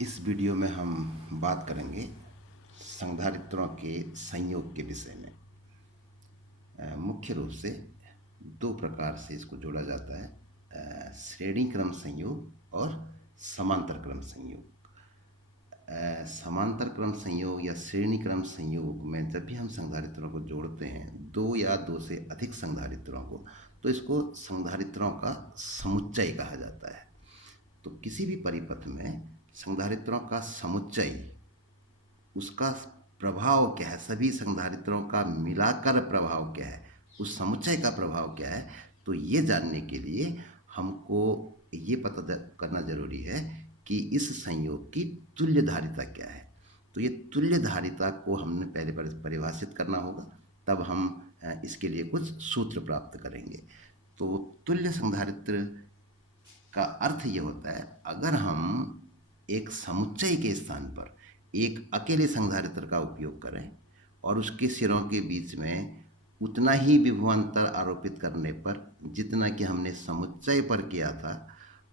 इस वीडियो में हम बात करेंगे संधारित्रों के संयोग के विषय में। मुख्य रूप से दो प्रकार से इसको जोड़ा जाता है, श्रेणी क्रम संयोग और समांतर क्रम संयोग। समांतर क्रम संयोग या श्रेणी क्रम संयोग में जब भी हम संधारित्रों को जोड़ते हैं, दो या दो से अधिक संधारित्रों को, तो इसको संधारित्रों का समुच्चय कहा जाता है। तो किसी भी परिपथ में संधारित्रों का समुच्चय, उसका प्रभाव क्या है, सभी संधारित्रों का मिलाकर प्रभाव क्या है, उस समुच्चय का प्रभाव क्या है, तो ये जानने के लिए हमको ये पता करना जरूरी है कि इस संयोग की तुल्य धारिता क्या है। तो ये तुल्य धारिता को हमने पहले परिभाषित करना होगा, तब हम इसके लिए कुछ सूत्र प्राप्त करेंगे। तो तुल्य संधारित्र का अर्थ ये होता है, अगर हम एक समुच्चय के स्थान पर एक अकेले संधारित्र का उपयोग करें और उसके सिरों के बीच में उतना ही विभवांतर आरोपित करने पर जितना कि हमने समुच्चय पर किया था,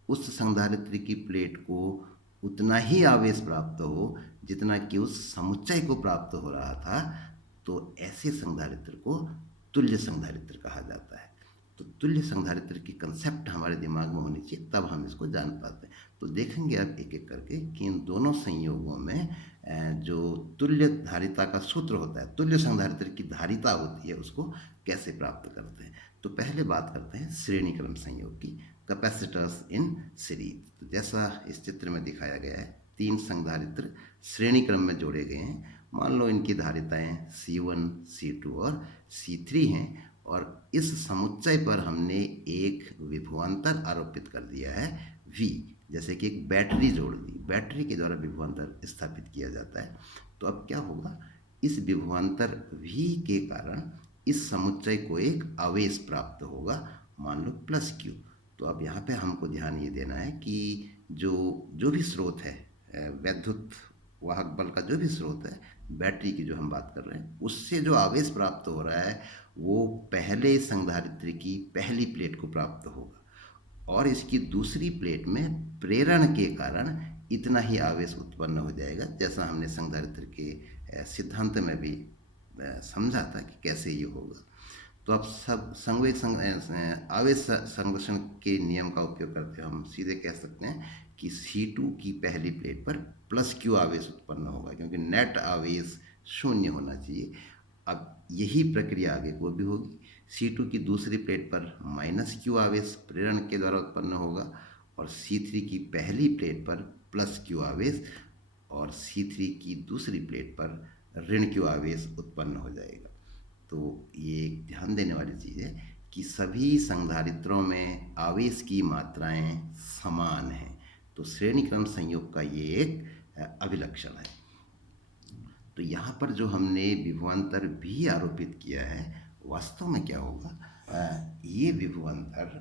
उस संधारित्र की प्लेट को उतना ही आवेश प्राप्त हो जितना कि उस समुच्चय को प्राप्त हो रहा था, तो ऐसे संधारित्र को तुल्य संधारित्र कहा जाता है। तो तुल्य संधारित्र की कंसेप्ट हमारे दिमाग में होनी चाहिए, तब हम इसको जान पाते हैं। तो देखेंगे आप एक एक करके कि इन दोनों संयोगों में जो तुल्य धारिता का सूत्र होता है, तुल्य संधारित्र की धारिता होती है, उसको कैसे प्राप्त करते हैं। तो पहले बात करते हैं श्रेणी क्रम संयोग की, कैपेसिटर्स इन सीरीज। तो जैसा इस चित्र में दिखाया गया है, तीन संधारित्र श्रेणी क्रम में जोड़े गए हैं। मान लो इनकी धारिताएं C1, C2 और C3 हैं, और इस समुच्चय पर हमने एक विभवांतर आरोपित कर दिया है V, जैसे कि एक बैटरी जोड़ दी, बैटरी के द्वारा विभवांतर स्थापित किया जाता है। तो अब क्या होगा, इस विभवांतर V के कारण इस समुच्चय को एक आवेश प्राप्त होगा, मान लो +Q। तो अब यहाँ पे हमको ध्यान ये देना है कि जो जो भी स्रोत है, वैद्युत वाहक बल का जो भी स्रोत है, बैटरी की जो हम बात कर रहे हैं, उससे जो आवेश प्राप्त हो रहा है वो पहले संधारित्र की पहली प्लेट को प्राप्त होगा, और इसकी दूसरी प्लेट में प्रेरण के कारण इतना ही आवेश उत्पन्न हो जाएगा, जैसा हमने संधारित्र के सिद्धांत में भी समझा था कि कैसे ये होगा। तो अब सब आवेश संरक्षण के नियम का उपयोग करते हुए हम सीधे कह सकते हैं कि C2 की पहली प्लेट पर +Q आवेश उत्पन्न होगा, क्योंकि नेट आवेश शून्य होना चाहिए। अब यही प्रक्रिया आगे को भी होगी, C2 की दूसरी प्लेट पर -Q आवेश प्रेरण के द्वारा उत्पन्न होगा, और C3 की पहली प्लेट पर +Q आवेश और C3 की दूसरी प्लेट पर ऋण Q आवेश उत्पन्न हो जाएगा। तो ये ध्यान देने वाली चीज़ है कि सभी संधारित्रों में आवेश की मात्राएं समान हैं। तो श्रेणी क्रम संयोग का ये एक अभिलक्षण है। तो यहाँ पर जो हमने विभवांतर भी आरोपित किया है, वास्तव में क्या होगा, ये विभवांतर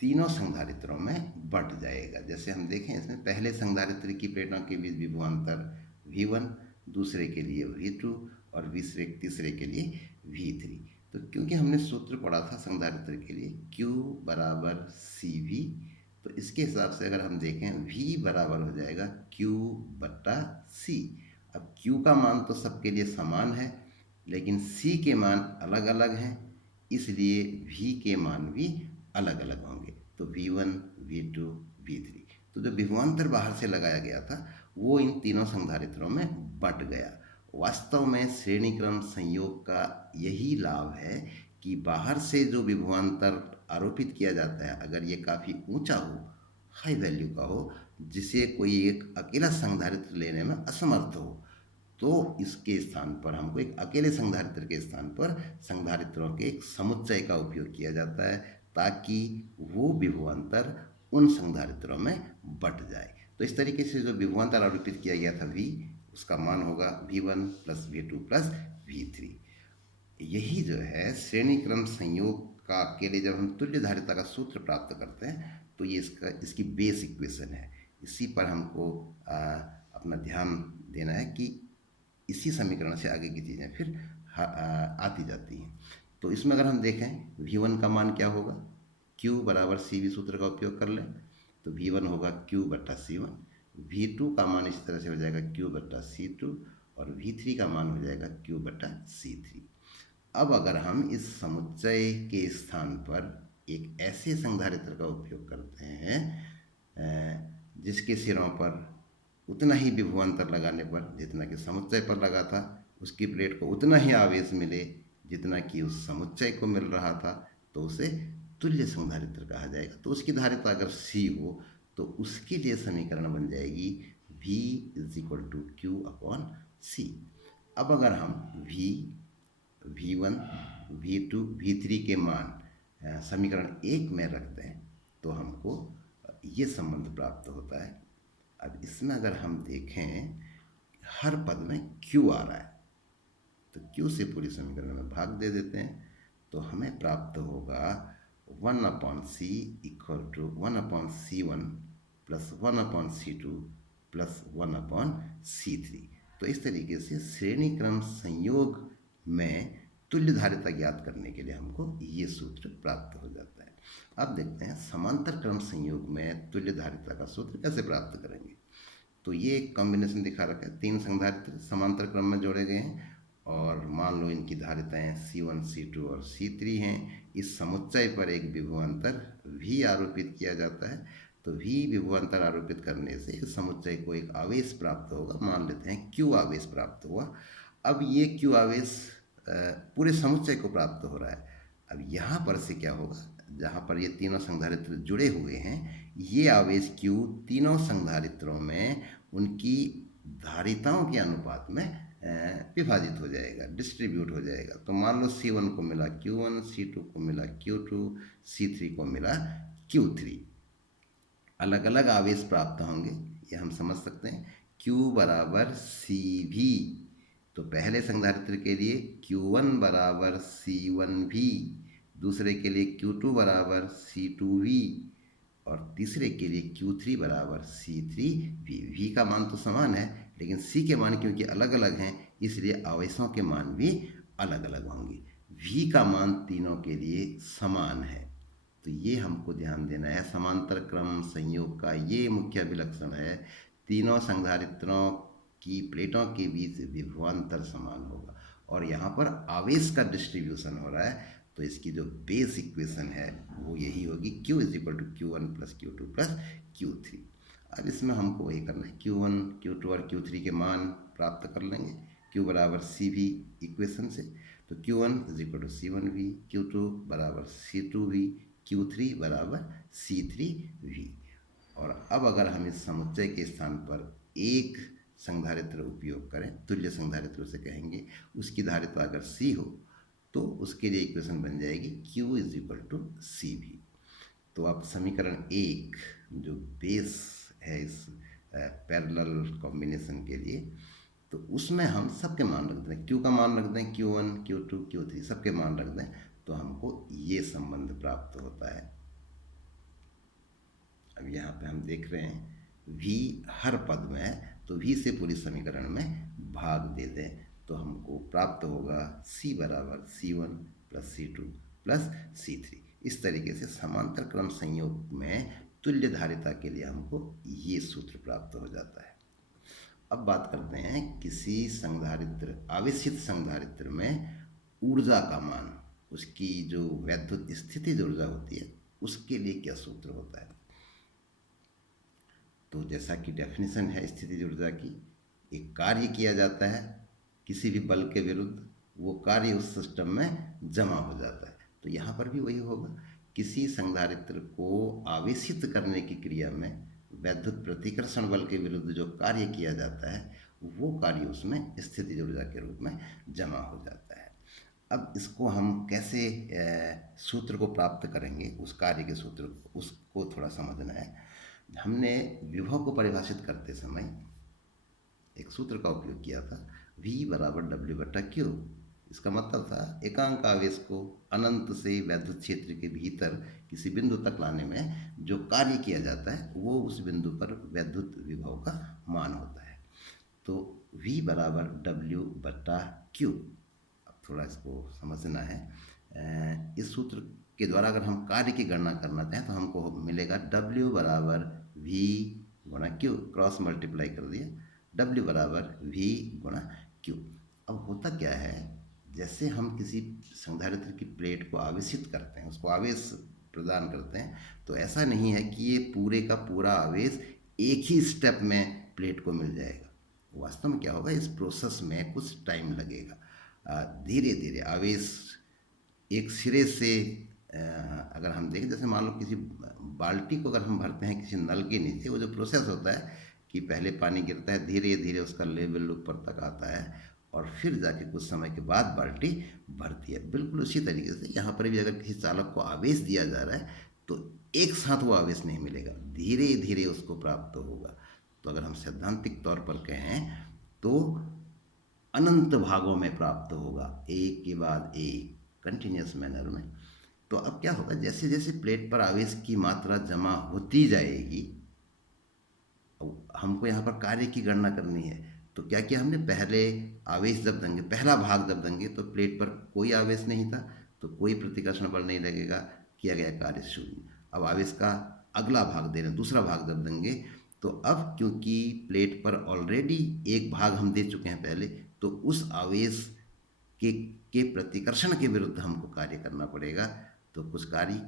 तीनों संधारित्रों में बंट जाएगा। जैसे हम देखें, इसमें पहले संधारित्र की प्लेटों के बीच विभवांतर V1, दूसरे के लिए V2 और तीसरे के लिए V3। तो क्योंकि हमने सूत्र पढ़ा था संधारित्र के लिए Q बराबर CV, तो इसके हिसाब से अगर हम देखें, V बराबर हो जाएगा Q बट्टा C। अब Q का मान तो सबके लिए समान है, लेकिन C के मान अलग अलग हैं, इसलिए V के मान भी अलग अलग होंगे। तो V1, V2, V3। तो जो विभवांतर बाहर से लगाया गया था वो इन तीनों संधारित्रों में बंट गया। वास्तव में श्रेणी क्रम संयोग का यही लाभ है कि बाहर से जो विभवांतर आरोपित किया जाता है, अगर ये काफ़ी ऊंचा हो, हाई वैल्यू का हो, जिसे कोई एक अकेला संधारित्र लेने में असमर्थ हो, तो इसके स्थान पर हमको एक अकेले संधारित्र के स्थान पर संधारित्रों के एक समुच्चय का उपयोग किया जाता है, ताकि वो विभवांतर उन संधारित्रों में बंट जाए। तो इस तरीके से जो विभवांतर आरोपित किया गया था V, उसका मान होगा V1 + V2 + V3। यही जो है श्रेणी क्रम संयोग का के लिए जब हम तुल्य धारिता का सूत्र प्राप्त करते हैं, तो ये इसकी बेस इक्वेशन है। इसी पर हमको अपना ध्यान देना है कि इसी समीकरण से आगे की चीज़ें फिर आती जाती हैं। तो इसमें अगर हम देखें, V1 का मान क्या होगा, Q बराबर CV सूत्र का उपयोग कर लें, तो V1 होगा Q बट्टा C1। V2 का मान इस तरह से हो जाएगा Q/C2 और V3 का मान हो जाएगा Q/C3। अब अगर हम इस समुच्चय के स्थान पर एक ऐसे संधारित्र का उपयोग करते हैं जिसके सिरों पर उतना ही विभवांतर लगाने पर जितना कि समुच्चय पर लगा था, उसकी प्लेट को उतना ही आवेश मिले जितना कि उस समुच्चय को मिल रहा था, तो उसे तुल्य संधारित्र कहा जाएगा। तो उसकी धारिता अगर C हो तो उसके लिए समीकरण बन जाएगी V = Q/C। अब अगर हम V1, V2, V3 के मान समीकरण 1 में रखते हैं तो हमको ये संबंध प्राप्त होता है। अब इसमें अगर हम देखें हर पद में Q आ रहा है तो Q से पूरी समीकरण में भाग दे देते हैं तो हमें प्राप्त होगा 1/C = 1/C1 + 1/C2 + 1/C3। तो इस तरीके से श्रेणी क्रम संयोग में तुल्य धारिता ज्ञात करने के लिए हमको ये सूत्र प्राप्त हो जाता है। अब देखते हैं समांतर क्रम संयोग में तुल्य धारिता का सूत्र कैसे प्राप्त करेंगे। तो ये एक कॉम्बिनेशन दिखा रखा है, 3 संधारित्र समांतर क्रम में जोड़े गए हैं और मान लो इनकी धारिताएं C1, C2 और C3 हैं। इस समुच्चय पर एक विभवांतर V आरोपित किया जाता है। तो V विभवांतर आरोपित करने से इस समुच्चय को एक आवेश प्राप्त होगा, मान लेते हैं Q आवेश प्राप्त हुआ। अब ये Q आवेश पूरे समुच्चय को प्राप्त हो रहा है। अब यहाँ पर से क्या होगा, जहाँ पर ये तीनों संधारित्र जुड़े हुए हैं, ये आवेश Q तीनों संधारित्रों में उनकी धारिताओं के अनुपात में विभाजित हो जाएगा, डिस्ट्रीब्यूट हो जाएगा। तो मान लो C1 को मिला Q1, C2 को मिला Q2, C3 को मिला Q3। अलग अलग आवेश प्राप्त होंगे, ये हम समझ सकते हैं। Q = CV, तो पहले संधारित्र के लिए Q1 = C1V, दूसरे के लिए Q2 = C2V और तीसरे के लिए Q3 = C3V। V का मान तो समान है लेकिन C के मान क्योंकि अलग अलग हैं इसलिए आवेशों के मान भी अलग अलग होंगे। V का मान तीनों के लिए समान है, तो ये हमको ध्यान देना है। समांतर क्रम संयोग का ये मुख्य विलक्षण है, तीनों संधारित्रों की प्लेटों के बीच विभवांतर समान होगा और यहाँ पर आवेश का डिस्ट्रीब्यूशन हो रहा है। तो इसकी जो बेस इक्वेशन है वो यही होगी, Q = Q1 + Q2 + Q3। अब इसमें हमको वही करना है, Q1, Q2 और Q3 के मान प्राप्त कर लेंगे Q = CV इक्वेशन से। तो Q1 = C1V, Q2 = C2V, Q3 = C3V। और अब अगर हम इस समुच्चय के स्थान पर एक संधारित्र उपयोग करें, तुल्य संधारित्र उसे कहेंगे, उसकी धारिता अगर C हो तो उसके लिए इक्वेशन बन जाएगी Q = CV। तो आप समीकरण 1 जो बेस है इस पैरेलल कॉम्बिनेशन के लिए, तो उसमें हम सबके मान रख दें, Q का मान रख दें, Q1, Q2, Q3 सबके मान रख दें तो हमको ये संबंध प्राप्त होता है। अब यहाँ पे हम देख रहे हैं V हर पद में है तो V से पूरी समीकरण में भाग दे दें तो हमको प्राप्त होगा C = C1 + C2 + C3। इस तरीके से समांतर क्रम संयोग में तुल्य धारिता के लिए हमको ये सूत्र प्राप्त हो जाता है। अब बात करते हैं किसी संधारित्र, आवेशित संधारित्र में ऊर्जा का मान, उसकी जो वैद्युत स्थितिज ऊर्जा होती है उसके लिए क्या सूत्र होता है। तो जैसा कि डेफिनेशन है स्थितिज ऊर्जा की, एक कार्य किया जाता है किसी भी बल के विरुद्ध, वो कार्य उस सिस्टम में जमा हो जाता है। तो यहाँ पर भी वही होगा, किसी संधारित्र को आवेशित करने की क्रिया में वैद्युत प्रतिकर्षण बल के विरुद्ध जो कार्य किया जाता है वो कार्य उसमें स्थितिज ऊर्जा के रूप में जमा हो जाता है। अब इसको हम कैसे सूत्र को प्राप्त करेंगे, उस कार्य के सूत्र को, उसको थोड़ा समझना है। हमने विभव को परिभाषित करते समय एक सूत्र का उपयोग किया था, V = W/Q। इसका मतलब था एकांक आवेश को अनंत से वैद्युत क्षेत्र के भीतर किसी बिंदु तक लाने में जो कार्य किया जाता है वो उस बिंदु पर वैद्युत विभव का मान होता है। तो V = W/Q। अब थोड़ा इसको समझना है। इस सूत्र के द्वारा अगर हम कार्य की गणना करना चाहें तो हमको मिलेगा W = V गुणा क्यू, क्रॉस मल्टीप्लाई कर दिया, W बराबर V गुणा क्यू। अब होता क्या है, जैसे हम किसी संधारित्र की प्लेट को आवेशित करते हैं, उसको आवेश प्रदान करते हैं, तो ऐसा नहीं है कि ये पूरे का पूरा आवेश एक ही स्टेप में प्लेट को मिल जाएगा। वास्तव में क्या होगा, इस प्रोसेस में कुछ टाइम लगेगा। धीरे धीरे आवेश एक सिरे से अगर हम देखें, जैसे मान लो किसी बाल्टी को अगर हम भरते हैं किसी नल के नीचे, वो जो प्रोसेस होता है कि पहले पानी गिरता है, धीरे धीरे उसका लेवल ऊपर तक आता है और फिर जाके कुछ समय के बाद बाल्टी भरती है। बिल्कुल उसी तरीके से यहाँ पर भी अगर किसी चालक को आवेश दिया जा रहा है तो एक साथ वो आवेश नहीं मिलेगा, धीरे धीरे उसको प्राप्त होगा। तो अगर हम सैद्धांतिक तौर पर कहें तो अनंत भागों में प्राप्त होगा, एक के बाद एक कंटिन्यूस मैनर में। तो अब क्या होगा, जैसे जैसे प्लेट पर आवेश की मात्रा जमा होती जाएगी, हमको यहाँ पर कार्य की गणना करनी है। तो क्या किया हमने, पहले आवेश जब देंगे, पहला भाग जब देंगे तो प्लेट पर कोई आवेश नहीं था, तो कोई प्रतिकर्षण बल नहीं लगेगा, किया गया कार्य शून्य। अब आवेश का अगला भाग दे रहे हैं, दूसरा भाग जब देंगे तो अब क्योंकि प्लेट पर ऑलरेडी एक भाग हम दे चुके हैं पहले, तो उस आवेश के प्रतिकर्षण के विरुद्ध हमको कार्य करना पड़ेगा, तो कुछ कार्य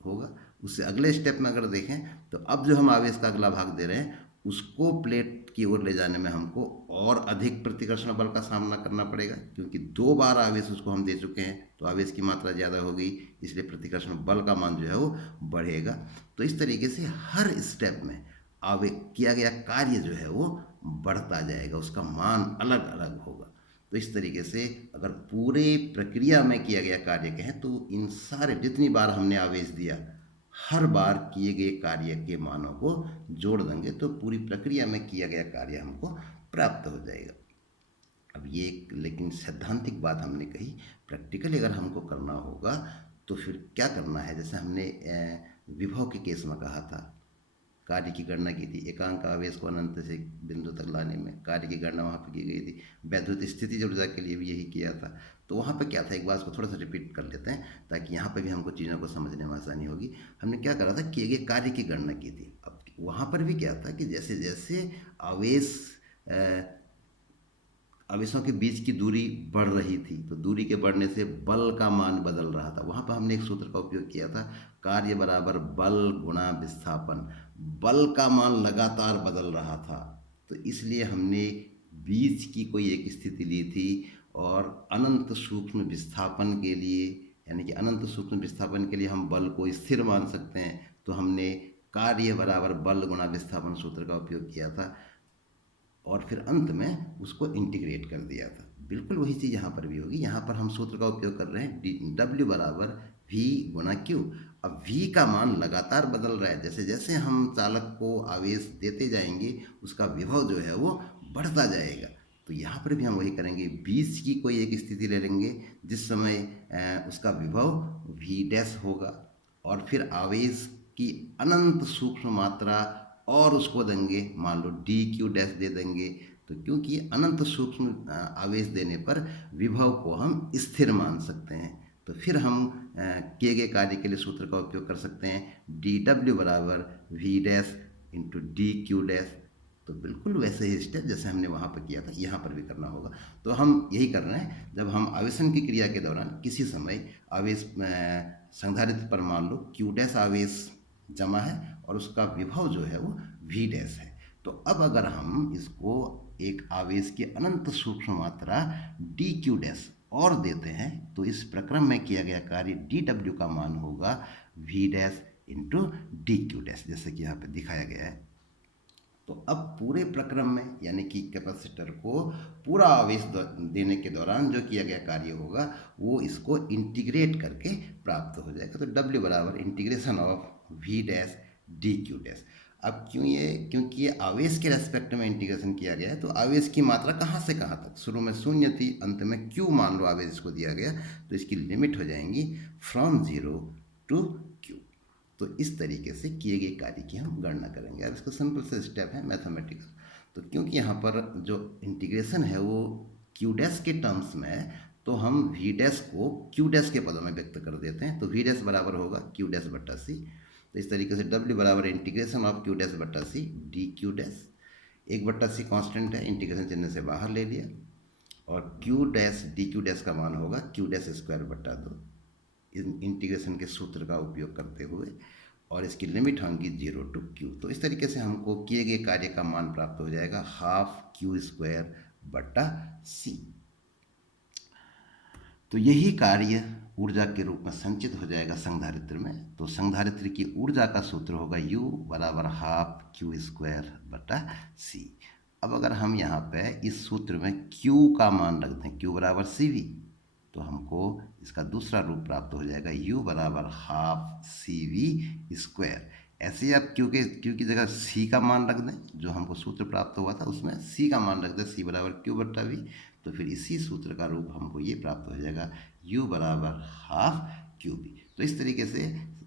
होगा। उससे अगले स्टेप में अगर देखें तो अब जो हम आवेश का अगला भाग दे रहे हैं उसको प्लेट की ओर ले जाने में हमको और अधिक प्रतिकर्षण बल का सामना करना पड़ेगा, क्योंकि 2 बार आवेश उसको हम दे चुके हैं, तो आवेश की मात्रा ज़्यादा हो गई, इसलिए प्रतिकर्षण बल का मान जो है वो बढ़ेगा। तो इस तरीके से हर स्टेप में किया गया कार्य जो है वो बढ़ता जाएगा, उसका मान अलग अलग होगा। तो इस तरीके से अगर पूरे प्रक्रिया में किया गया कार्य कहें तो इन सारे जितनी बार हमने आवेश दिया, हर बार किए गए कार्य के मानों को जोड़ देंगे तो पूरी प्रक्रिया में किया गया कार्य हमको प्राप्त हो जाएगा। अब ये एक लेकिन सैद्धांतिक बात हमने कही, प्रैक्टिकली अगर हमको करना होगा तो फिर क्या करना है। जैसे हमने विभव के केस में कहा था, कार्य की गणना की थी, एकांक आवेश को अनंत से बिंदु तक लाने में कार्य की गणना वहाँ पर की गई थी। वैद्युत स्थिति ऊर्जा के लिए भी यही किया था। तो वहाँ पर क्या था, एक बार इसको थोड़ा सा रिपीट कर लेते हैं ताकि यहाँ पर भी हमको चीज़ों को समझने में आसानी होगी। हमने क्या करा था, किए गए कार्य की गणना की थी। अब वहाँ पर भी क्या था कि जैसे जैसे आवेशों के बीच की दूरी बढ़ रही थी, तो दूरी के बढ़ने से बल का मान बदल रहा था। वहाँ पर हमने एक सूत्र का उपयोग किया था, कार्य बराबर बल गुणा विस्थापन। बल का मान लगातार बदल रहा था, तो इसलिए हमने बीच की कोई एक स्थिति ली थी और अनंत सूक्ष्म विस्थापन के लिए, यानी कि अनंत सूक्ष्म विस्थापन के लिए हम बल को स्थिर मान सकते हैं, तो हमने कार्य बराबर बल गुणा विस्थापन सूत्र का उपयोग किया था और फिर अंत में उसको इंटीग्रेट कर दिया था। बिल्कुल वही चीज़ यहाँ पर भी होगी। यहाँ पर हम सूत्र का उपयोग कर रहे हैं W बराबर V गुणा Q। अब V का मान लगातार बदल रहा है, जैसे जैसे हम चालक को आवेश देते जाएंगे उसका विभव जो है वो बढ़ता जाएगा। तो यहाँ पर भी हम वही करेंगे, बीच की कोई एक स्थिति ले लेंगे जिस समय उसका विभव V डैश होगा और फिर आवेश की अनंत सूक्ष्म मात्रा और उसको देंगे, मान लो डी क्यू डैश दे देंगे। तो क्योंकि अनंत सूक्ष्म आवेश देने पर विभव को हम स्थिर मान सकते हैं, तो फिर हम किए गए कार्य के लिए सूत्र का उपयोग कर सकते हैं, डी डब्ल्यू बराबर v dash into d q dash. तो बिल्कुल वैसे ही स्टेप जैसे हमने वहाँ पर किया था यहाँ पर भी करना होगा। तो हम यही कर रहे हैं, जब हम आवेशन की क्रिया के दौरान किसी समय आवेश संधारित्र पर मान लो क्यू डैश आवेश जमा है और उसका विभव जो है वो V डैश है, तो अब अगर हम इसको एक आवेश की अनंत सूक्ष्म मात्रा डी क्यू डैश और देते हैं तो इस प्रक्रम में किया गया कार्य डी डब्ल्यू का मान होगा V dash into d q dash, जैसे कि यहाँ पे दिखाया गया है। तो अब पूरे प्रक्रम में यानी कि कैपेसिटर को पूरा आवेश देने के दौरान जो किया गया कार्य होगा वो इसको इंटीग्रेट करके प्राप्त हो जाएगा। तो W बराबर integration of V dash d q dash. अब क्योंकि ये आवेश के रेस्पेक्ट में इंटीग्रेशन किया गया है, तो आवेश की मात्रा कहाँ से कहाँ तक, शुरू में 0 थी, अंत में Q मान लो आवेश इसको दिया गया, तो इसकी लिमिट हो जाएंगी फ्रॉम 0 टू Q। तो इस तरीके से किए गए कार्य की हम गणना करेंगे। अब इसका सिंपल से स्टेप है मैथमेटिक्स। तो क्योंकि यहाँ पर जो इंटीग्रेशन है वो Q डैश के टर्म्स में है, तो हम V डैश को Q डैश के पदों में व्यक्त कर देते हैं। तो V डैश बराबर होगा Q डैश बट्टा C। तो इस तरीके से W बराबर इंटीग्रेशन ऑफ क्यू डैश बट्टा c d q dash, 1/c constant है, इंटीग्रेशन चिन्ह से बाहर ले लिया, और q dash d q dash का मान होगा क्यू डैश स्क्वायर बट्टा 2 इंटीग्रेशन के सूत्र का उपयोग करते हुए, और इसकी लिमिट होंगी 0 टू क्यू। तो इस तरीके से हमको किए गए कार्य का मान प्राप्त हो जाएगा हाफ क्यू स्क्वायर बट्टा सी। तो यही कार्य ऊर्जा के रूप में संचित हो जाएगा संधारित्र में। तो संधारित्र की ऊर्जा का सूत्र होगा U बराबर हाफ क्यू स्क्वायर बटा सी। अब अगर हम यहाँ पे इस सूत्र में Q का मान रख दें, Q बराबर CV, तो हमको इसका दूसरा रूप प्राप्त हो जाएगा U बराबर हाफ CV स्क्वायर। ऐसे ही आप Q की जगह C का मान रख दें, जो हमको सूत्र प्राप्त हुआ था उसमें C का मान रख दें, C बराबर Q बट्टा V, तो फिर इसी सूत्र का रूप हमको ये प्राप्त हो जाएगा U बराबर हाफ QV। तो इस तरीके से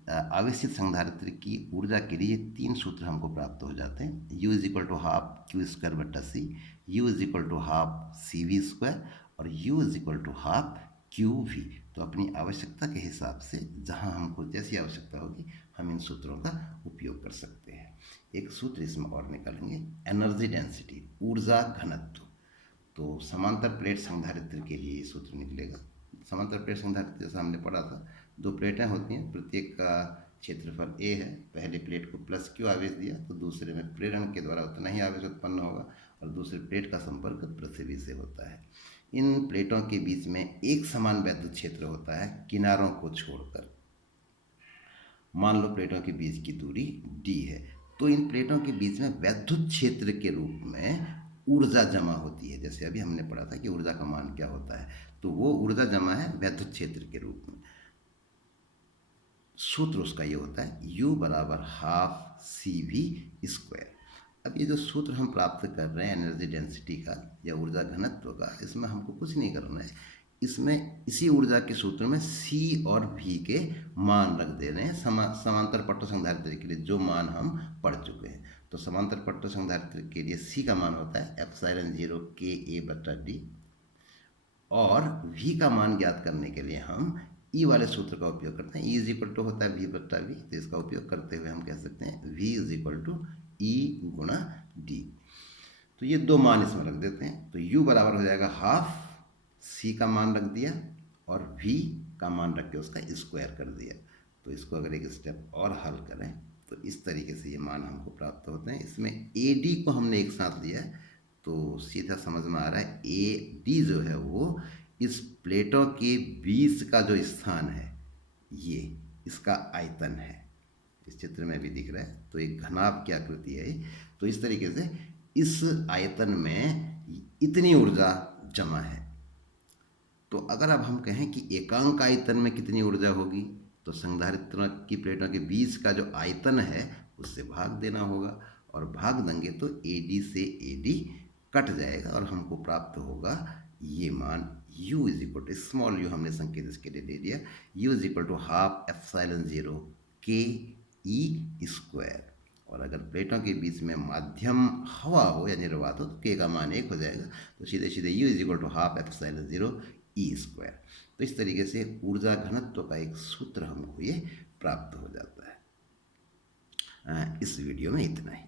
आवेशित संधारित्र की ऊर्जा के लिए 3 सूत्र हमको प्राप्त हो जाते हैं। U is equal to half q square बट्टा c, U is equal to half CV square, और U is equal to half QV। तो अपनी आवश्यकता के हिसाब से जहाँ हमको जैसी आवश्यकता होगी हम इन सूत्रों का उपयोग कर सकते हैं। एक सूत्र इसमें और निकालेंगे, एनर्जी डेंसिटी, ऊर्जा घनत्व। तो समांतर प्लेट संधारित्र के लिए ये सूत्र निकलेगा। समांतर प्लेट संधारित्र जैसा हमने पढ़ा था, 2 प्लेटें होती हैं, प्रत्येक का क्षेत्रफल A है। पहले प्लेट को प्लस Q आवेश दिया तो दूसरे में प्रेरण के द्वारा उतना ही आवेश उत्पन्न होगा, और दूसरे प्लेट का संपर्क पृथ्वी से होता है। इन प्लेटों के बीच में एक समान वैद्युत क्षेत्र होता है किनारों को छोड़कर। मान लो प्लेटों के बीच की दूरी D है, तो इन प्लेटों के बीच में वैद्युत क्षेत्र के रूप में ऊर्जा जमा होती है। जैसे अभी हमने पढ़ा था कि ऊर्जा का मान क्या होता है, तो वो ऊर्जा जमा है वैद्युत क्षेत्र के रूप में। सूत्र उसका ये होता है U बराबर हाफ CV स्क्वायर। अब ये जो सूत्र हम प्राप्त कर रहे हैं एनर्जी डेंसिटी का या ऊर्जा घनत्व का, इसमें हमको कुछ नहीं करना है। इसमें इसी ऊर्जा के सूत्र में C और V के मान रख दे रहे हैं समांतर पट्ट संधारित्र के लिए जो मान हम पढ़ चुके हैं। तो समांतर पट्ट संधारित्र के लिए C का मान होता है एप्सिलॉन 0 KA बटा D, और V का मान ज्ञात करने के लिए हम E वाले सूत्र का उपयोग करते हैं। E इज इक्वल टू होता है V बट्टा V, तो इसका उपयोग करते हुए हम कह सकते हैं V is equal to E गुणा D। तो ये 2 मान इसमें रख देते हैं, तो U बराबर हो जाएगा हाफ, C का मान रख दिया और V का मान रख के उसका स्क्वायर कर दिया। तो इसको अगर एक स्टेप और हल करें तो इस तरीके से ये मान हमको प्राप्त होते हैं। इसमें AD को हमने एक साथ लिया है, तो सीधा समझ में आ रहा है AD जो है वो इस प्लेटों के बीच का जो स्थान है, ये इसका आयतन है। इस चित्र में भी दिख रहा है, तो एक घनाभ की आकृति है। तो इस तरीके से इस आयतन में इतनी ऊर्जा जमा है। तो अगर अब हम कहें कि एकांक आयतन में कितनी ऊर्जा होगी, तो संधारित्र की प्लेटों के बीच का जो आयतन है उससे भाग देना होगा, और भाग देंगे तो AD से AD कट जाएगा और हमको प्राप्त होगा ये मान U is equal to, small u हमने संकेत इसके लिए ले लिया, U is equal to half epsilon 0 KE square. और अगर प्लेटों के बीच में माध्यम हवा हो या निर्वात हो तो K का मान 1 हो जाएगा, तो सीधे सीधे U is equal to half epsilon 0 E square. तो इस तरीके से ऊर्जा घनत्व का एक सूत्र हमको ये प्राप्त हो जाता है। इस वीडियो में इतना ही।